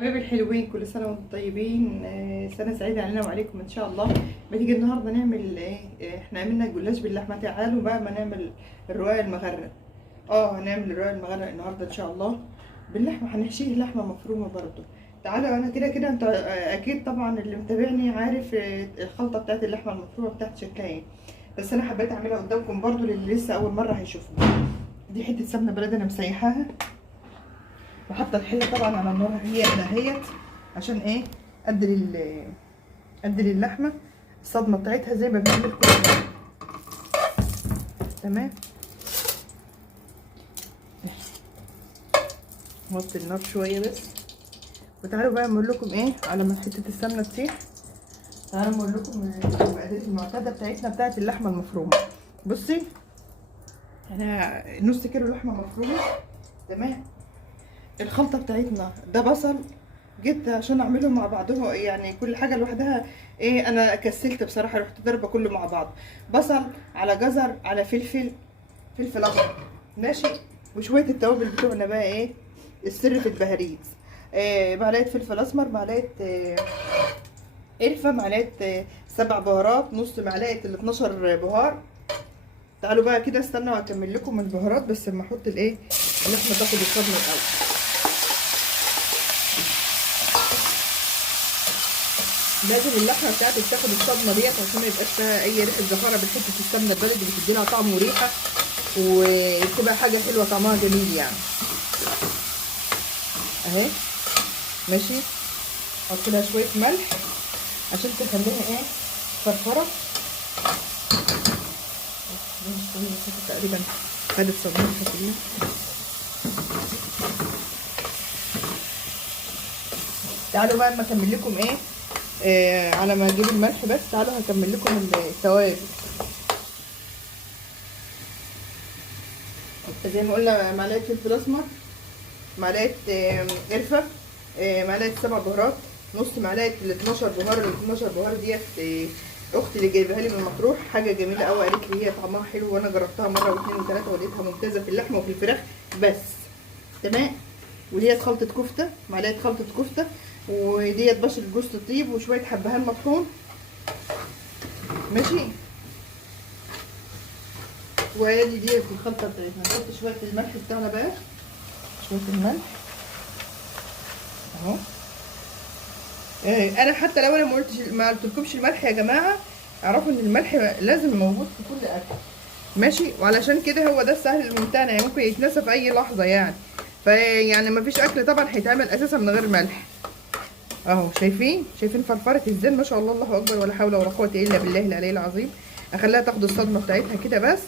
حبايبي الحلوين، كل سنه وانتم طيبين. سنه سعيده علينا وعليكم ان شاء الله. ما تيجي النهارده نعمل احنا عملنا جلاش باللحمه. تعالوا بقى ما نعمل الرقاق المغرق. هنعمل الرقاق المغرق النهارده ان شاء الله باللحمه. هنحشيه لحمه مفرومه برضو. تعالوا. انا كده انت اكيد طبعا اللي متابعني عارف الخلطه بتاعت اللحمه المفرومه بتاعت شكلها ايه، بس انا حبيت اعملها قدامكم برضو للي لسه اول مره هيشوفها. دي حته سمنه بلدي انا مسيحاها، وحاطه الحله طبعا على النار هي دهيت عشان ايه ادي اللحمه الصدمه بتاعتها زي ما بنعمل كل مره. تمام. نوطي النار شويه بس. وتعالوا بقى اقول لكم ايه على ما حته السمنه تسيح. تعالوا اقول لكم المقادير المعتاده بتاعتنا بتاعت اللحمه المفرومه. بصي، انا نص كيلو لحمه مفرومه. تمام. الخلطه بتاعتنا ده بصل، جيت عشان اعملهم مع بعضهم يعني كل حاجه لوحدها. انا كسلت بصراحه، رحت ضربه كله مع بعض. بصل على جزر على فلفل اخضر، ماشي. وشويه التوابل بتوعنا بقى السر في البهاريز. معلقه فلفل اسمر، معلقه قرفه، معلقه 7 بهارات، نص معلقه ال 12 بهار. تعالوا بقى كده استنوا هكمل لكم البهارات بس اما احط اللحمه تاخد الصدمه الاول. لازم اللحمه بتاعتك تاخد الصدمه ديت عشان ما يبقاش فيها اي ريحه زفاره بحته السمنه البلدي، بتدي لها طعم وريحه وتبقى حاجه حلوه طعمها جميل يعني. اهي ماشي. احط لها شويه ملح عشان تخليها فرفره. تقريبا خدت صدمتها كلها. تعالوا بقى اما اكمل لكم على ما اجيب الملح بس. تعالوا هكمل لكم التوابل. زي ما قلنا معلقه فلفل اسمر، معلقه قرفه، معلقه 7 بهارات، نص معلقه ال 12 بهار. ال 12 بهار ديت اختي اللي جايبها لي من مطروح، حاجه جميله قوي، قالت لي هي طعمها حلو وانا جربتها مره واثنين وثلاثه ولقيتها ممتازه في اللحمه وفي الفراخ بس. تمام. وديت خلطه كفته، معلقه خلطه كفته، وديت بشر جوز الطيب وشويه حبهان مطحون، ماشي. وادي ديت الخلطه بتاعتنا. نحط شويه الملح بتاعنا بقى، شويه الملح اهو. انا حتى لو انا ما قلتلكمش الملح يا جماعه، اعرفوا ان الملح لازم موجود في كل اكل، ماشي. وعلشان كده هو ده السهل الممتنع، يعني ممكن يتنسى في اي لحظه يعني. فيعني ما فيش اكل طبعا هيتعمل اساسا من غير ملح. اهو شايفين فرفره ازاي، ما شاء الله، الله اكبر، ولا حول ولا قوه الا بالله العلي العظيم. اخليها تاخد الصدمه بتاعتها كده بس.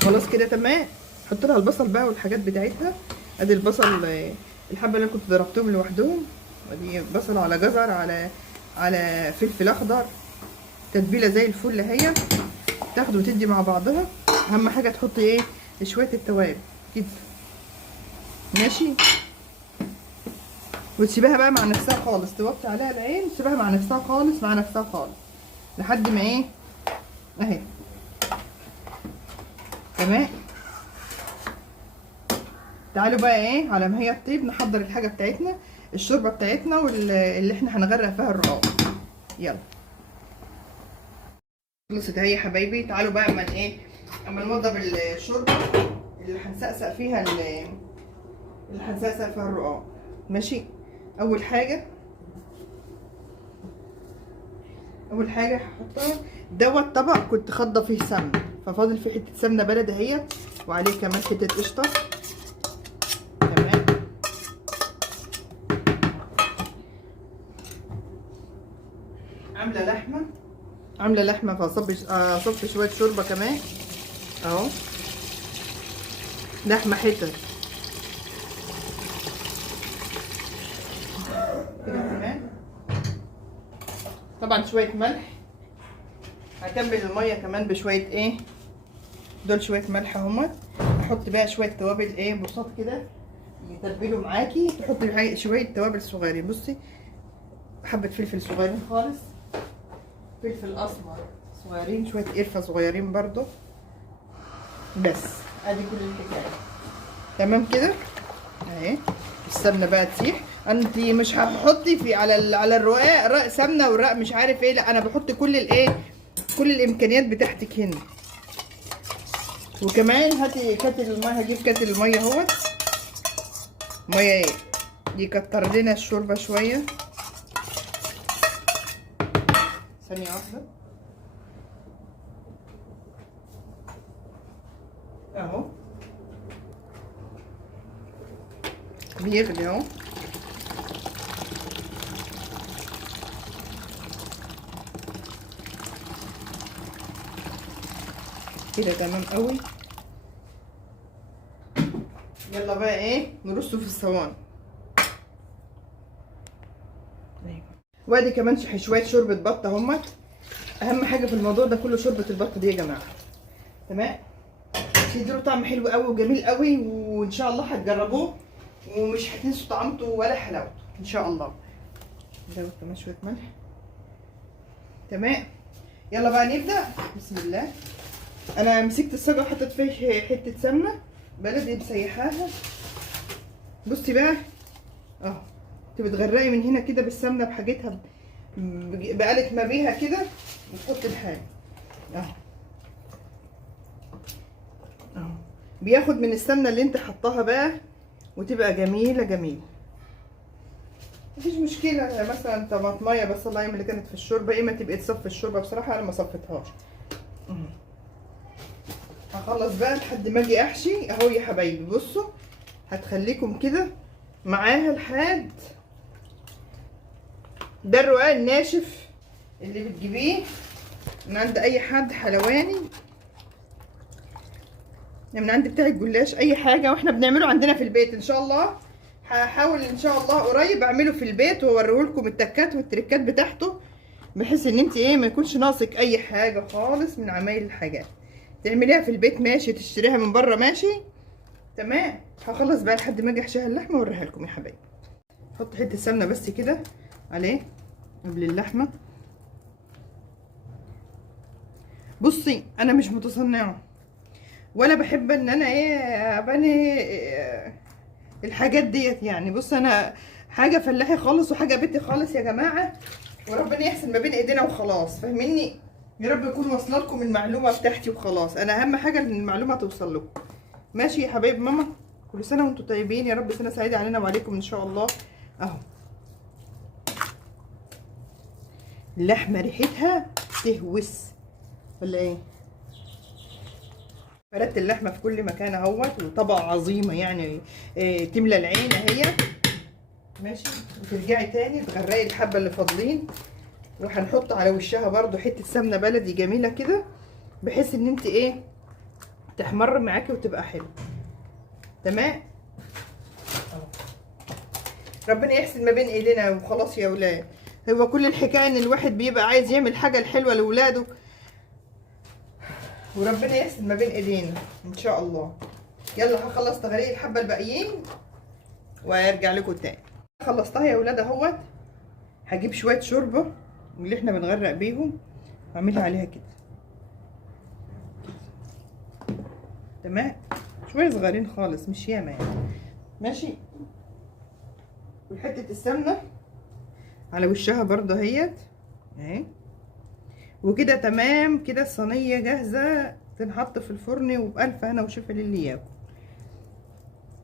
خلاص كده تمام. احط لها البصل بقى والحاجات بتاعتها. ادي البصل، الحبه اللي انا كنت ضربتهم لوحدهم، ادي بصل على جزر على فلفل اخضر. تتبيله زي الفل هي تاخد وتدي مع بعضها. اهم حاجه تحطي شويه التوابل كده، ماشي. وتسيبها بقى مع نفسها خالص، توطي عليها العين وتسيبها مع نفسها خالص لحد ما اهي. تمام. تعالوا بقى على ما هي تطيب نحضر الحاجه بتاعتنا، الشوربه بتاعتنا واللي احنا هنغرق فيها الرقاق. يلا. خلصت اهي يا حبايبي. تعالوا بقى اما نوضب الشوربه اللي هنسقسق فيها الرقاق، ماشي. اول حاجه هحطها دوت طبق كنت خاضه فيه سمنه، ففاضل فيه حته سمنه بلدي اهيت، وعليه كمان حته قشطه. تمام. عامله لحمه فاصب شويه شوربه كمان اهو. لحمه حتت كده. تمام. طبعا شويه ملح. هكمل الميه كمان بشويه دول شويه ملح اهمت. احط بقى شويه توابل بساط كده يتبلوا معاكي. تحطي شويه توابل صغيرين. بصي، حبه فلفل صغيرين خالص، فلفل اسمر صغيرين، شويه قرفه صغيرين برضو بس. ادي كل الحكايه. تمام كده اهي. السمنه بقى تسيح. انت مش هتحطي في على الرقاق سمنه والرق مش عارف ايه، لا انا بحط كل الايه، كل الامكانيات بتاعتك هنا. وكمان هاتي كاتل الميه، هجيب كاتل الميه اهوت. ميه ايه يكتر لنا الشوربه شويه. ثانيه واحده اهو بيغلي اهو. كده تمام قوي. يلا بقى ايه نرصه في الصواني. وادي كمان شويه شوربه بط اهمت. اهم حاجه في الموضوع ده كله شوربه البط دي يا جماعه. تمام، بتديله طعم حلو قوي وجميل قوي، وان شاء الله هتجربوه ومش هتنسوا طعمته ولا حلاوته ان شاء الله. نزود كمان شويه ملح. تمام، يلا بقى نبدا. بسم الله. انا مسكت الصاجه وحطيت فيه حته سمنه بلدي مسيحاها. بصي بقى اهو، انت بتغرقي من هنا كده بالسمنه بحاجتها بقالك ما بيها كده، وتحطي الحاجه اهو اهو. بياخد من السمنه اللي انت حطاها بقى وتبقى جميله جميله. مفيش مشكله مثلا طماطمايه بس الله اللي كانت في الشوربه ايه ما تبقى تصفي الشوربه، بصراحه انا ما صفيتهاش. هخلص بقى لحد ما اجي احشي اهو يا حبايبي. بصوا هتخليكم كده معاها لحد ده الرقاق الناشف اللي بتجيبيه من عند اي حد حلواني، من عند بتاع الجلاش اي حاجه، واحنا بنعمله عندنا في البيت ان شاء الله. هحاول ان شاء الله قريب اعمله في البيت واوريهولكم التكات والتريكات بتاعته، بحيث ان انت ايه ما يكونش ناقصك اي حاجه خالص من عمايل الحاجات. تعمليها في البيت ماشي، تشتريها من بره ماشي. تمام، هخلص بقى لحد ما اجي احشيها اللحمه واوريها لكم يا حبايبي. حط حته سمنه بس كده عليه قبل اللحمه. بصي انا مش متصنعه ولا بحب ان انا ايه ابني الحاجات ديت يعني. بص انا حاجه فلاحي خالص وحاجه بيتي خالص يا جماعه، وربنا يحسن ما بين ايدينا وخلاص. فاهميني؟ يا رب يكون واصله لكم المعلومه بتاعتي وخلاص. انا اهم حاجه ان المعلومه توصل لكم. ماشي يا حبايب ماما، كل سنه وانتم طيبين، يا رب سنه سعيده علينا وعليكم ان شاء الله. اهو اللحمه ريحتها تهوس ولا ايه؟ فردت اللحمه في كل مكان اهوت، وطبقه عظيمه يعني تملى العين اهي. ماشي، وترجعي تاني تغرقي الحبه اللي فاضلين، وهنحط على وشها برده حته سمنه بلدي جميله كده، بحيث ان انت ايه تحمر معاكي وتبقى حلوه. تمام، ربنا يحسن ما بين ايدينا وخلاص يا ولاد. هو كل الحكايه ان الواحد بيبقى عايز يعمل حاجه الحلوه لاولاده، وربنا يحسن ما بين ايدينا ان شاء الله. يلا هخلص تغريق الحبه الباقيين وارجع لكم تاني. خلصتها يا ولاد اهوت. هجيب شويه شوربه اللي احنا بنغرق بيهم واعملها عليها كده. تمام، شويه صغيرين خالص مش ياما يعني. ماشي، وحته السمنه على وشها برضه اهيت اهي. وكده تمام كده الصينيه جاهزه تنحط في الفرن، وبألف هنا وشفا للي ياكل.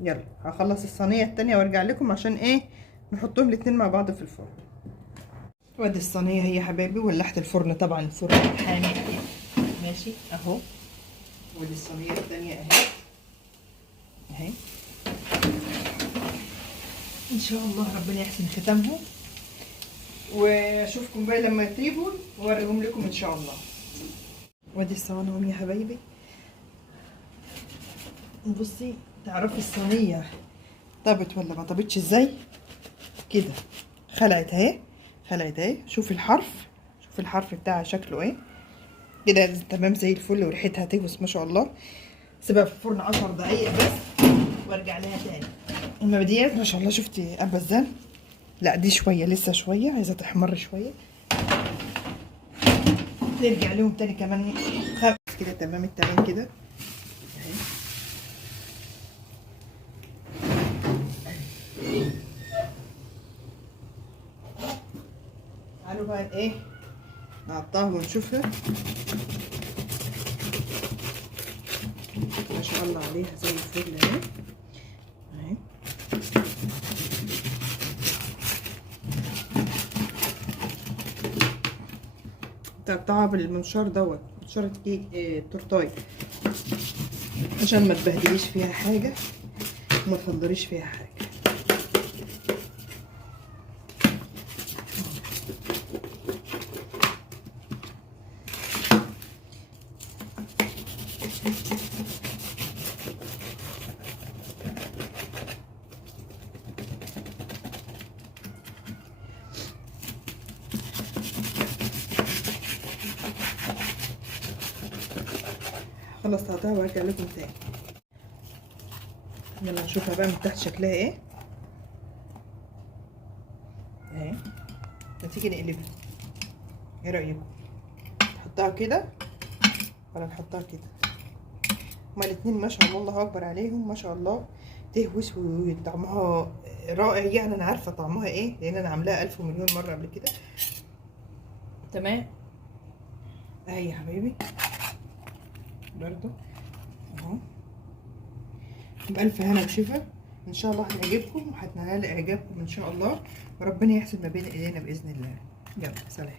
يلا هخلص الصينيه التانيه وارجع لكم عشان ايه نحطهم الاتنين مع بعض في الفرن. وادي الصينيه هي يا حبايبي، ولعت الفرن طبعا، الفرن حامي اهي. ماشي اهو. ودي الصينيه التانيه اهي اهي. ان شاء الله ربنا يحسن ختامها، واشوفكم بقى لما يطيبوا واوريهم لكم ان شاء الله. وادي الصواني يا حبايبي. بصي تعرفي الصينيه طابت ولا ما طابتش ازاي؟ كده خلعت اهي، خلعت اهي. شوفي الحرف، شوفي الحرف بتاعها شكله ايه كده. تمام زي الفل، وريحتها تهوس ما شاء الله. سيبها في الفرن 10 دقايق بس وارجع لها تاني. اما ديت ما شاء الله شفتي ابا ازاي؟ لا دي شويه لسه شويه عايزه تحمر شويه، نرجع لهم تاني كمان كده. تمام التمام كده اهي. تعالوا بقى ايه نقطعها ونشوفها. ما شاء الله عليها زي الفل اهي اهي. تقطعها بالمنشار دوت، منشار الكيك التورتايه، عشان ما تبهدليش فيها حاجه وما تفضليش فيها حاجه. خلاص هقطعها وارجع لكم تاني. يلا نشوفها بقى من تحت شكلها ايه اهي. ما تيجي نقلبها، ايه رايكم؟ نحطها كده ولا نحطها كده؟ هما الاتنين ما شاء الله الله اكبر عليهم، ما شاء الله تهوس وطعمها رائع. يعني انا عارفه طعمها ايه لان انا عاملاها 1000 ومليون مره قبل كده. تمام اهي يا حبايبي برضو اهو، بألف هنا وشفا. ان شاء الله هتعجبكم وهتنال اعجابكم ان شاء الله، وربنا يحسن ما بين ايدينا باذن الله. يلا سلام.